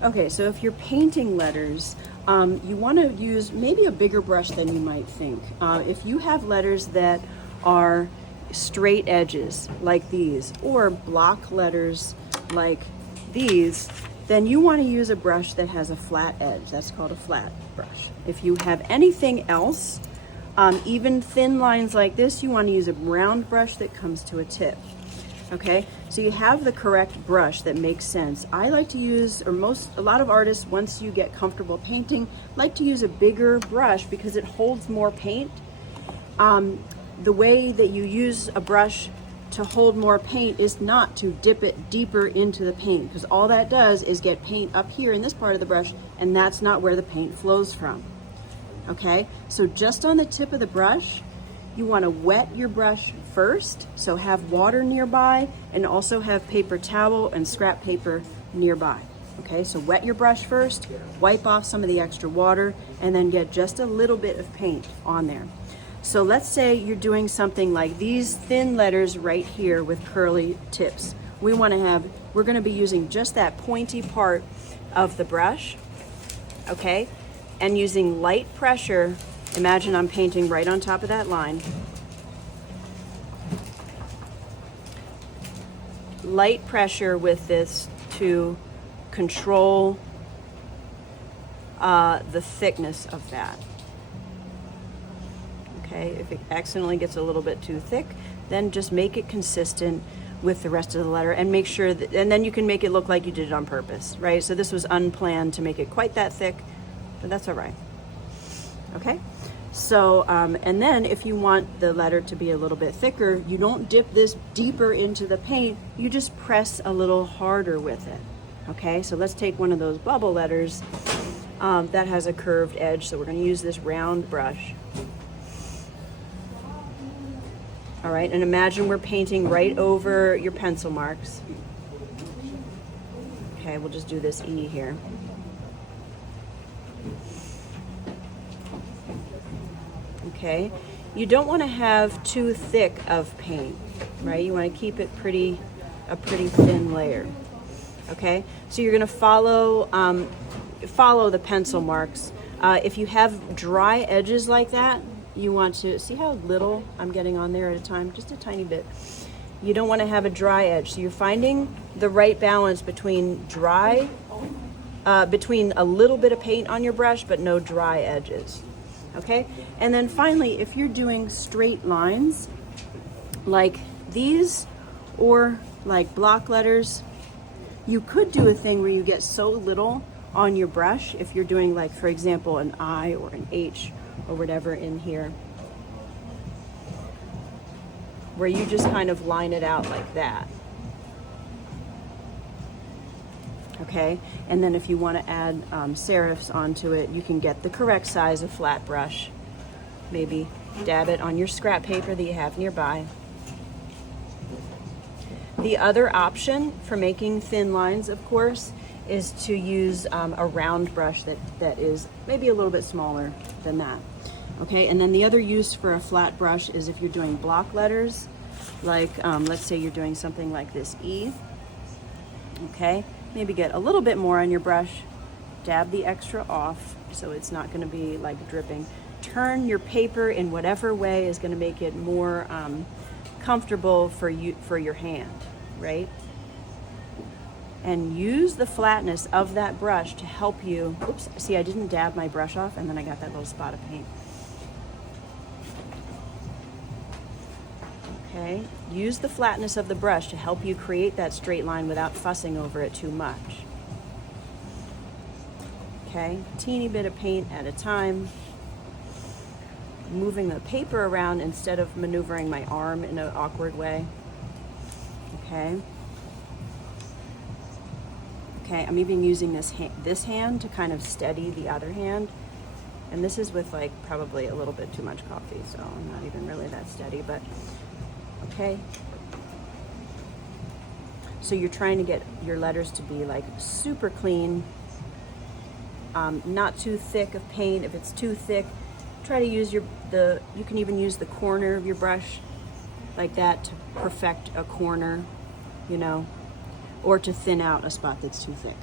Okay, so if you're painting letters, you want to use maybe a bigger brush than you might think. If you have letters that are straight edges like these, or block letters like these, then you want to use a brush that has a flat edge. That's called a flat brush. If you have anything else, even thin lines like this, you want to use a round brush that comes to a tip. Okay, so you have the correct brush that makes sense. I like to use, or a lot of artists, once you get comfortable painting, like to use a bigger brush because it holds more paint. The way that you use a brush to hold more paint is not to dip it deeper into the paint, because all that does is get paint up here in this part of the brush, and that's not where the paint flows from. Okay, so just on the tip of the brush, you want to wet your brush first, so have water nearby, and also have paper towel and scrap paper nearby. Okay, so wet your brush first, wipe off some of the extra water, and then get just a little bit of paint on there. So let's say you're doing something like these thin letters right here with curly tips. We're going to be using just that pointy part of the brush, okay? And using light pressure. Imagine I'm painting right on top of that line. Light pressure with this to control the thickness of that. Okay, if it accidentally gets a little bit too thick, then just make it consistent with the rest of the letter, and make sure that, and then you can make it look like you did it on purpose, right? So this was unplanned to make it quite that thick, but that's all right. Okay, so and then if you want the letter to be a little bit thicker, you don't dip this deeper into the paint, you just press a little harder with it. Okay, so let's take one of those bubble letters that has a curved edge, so we're going to use this round brush. All right, and imagine we're painting right over your pencil marks. Okay, we'll just do this E here. Okay, you don't want to have too thick of paint, right? You want to keep it a pretty thin layer. Okay, so you're going to follow the pencil marks. If you have dry edges like that, you want to see how little I'm getting on there at a time, just a tiny bit. You don't want to have a dry edge, so you're finding the right balance between between a little bit of paint on your brush but no dry edges. Okay, and then finally, if you're doing straight lines like these or like block letters, you could do a thing where you get so little on your brush, if you're doing, like, for example, an I or an H or whatever in here, where you just kind of line it out like that. Okay, and then if you want to add serifs onto it, you can get the correct size of flat brush. Maybe dab it on your scrap paper that you have nearby. The other option for making thin lines, of course, is to use a round brush that is maybe a little bit smaller than that. Okay, and then the other use for a flat brush is if you're doing block letters, like let's say you're doing something like this E. Okay, maybe get a little bit more on your brush, dab the extra off so it's not going to be like dripping. Turn your paper in whatever way is going to make it more comfortable for your hand, right? And use the flatness of that brush to help you. Oops, see, I didn't dab my brush off and then I got that little spot of paint. Okay, use the flatness of the brush to help you create that straight line without fussing over it too much. Okay, teeny bit of paint at a time. Moving the paper around instead of maneuvering my arm in an awkward way. Okay. Okay, I'm even using this hand to kind of steady the other hand. And this is with like probably a little bit too much coffee, so I'm not even really that steady, but okay. So you're trying to get your letters to be like super clean, not too thick of paint. If it's too thick, try to use you can even use the corner of your brush like that to perfect a corner, you know, or to thin out a spot that's too thick.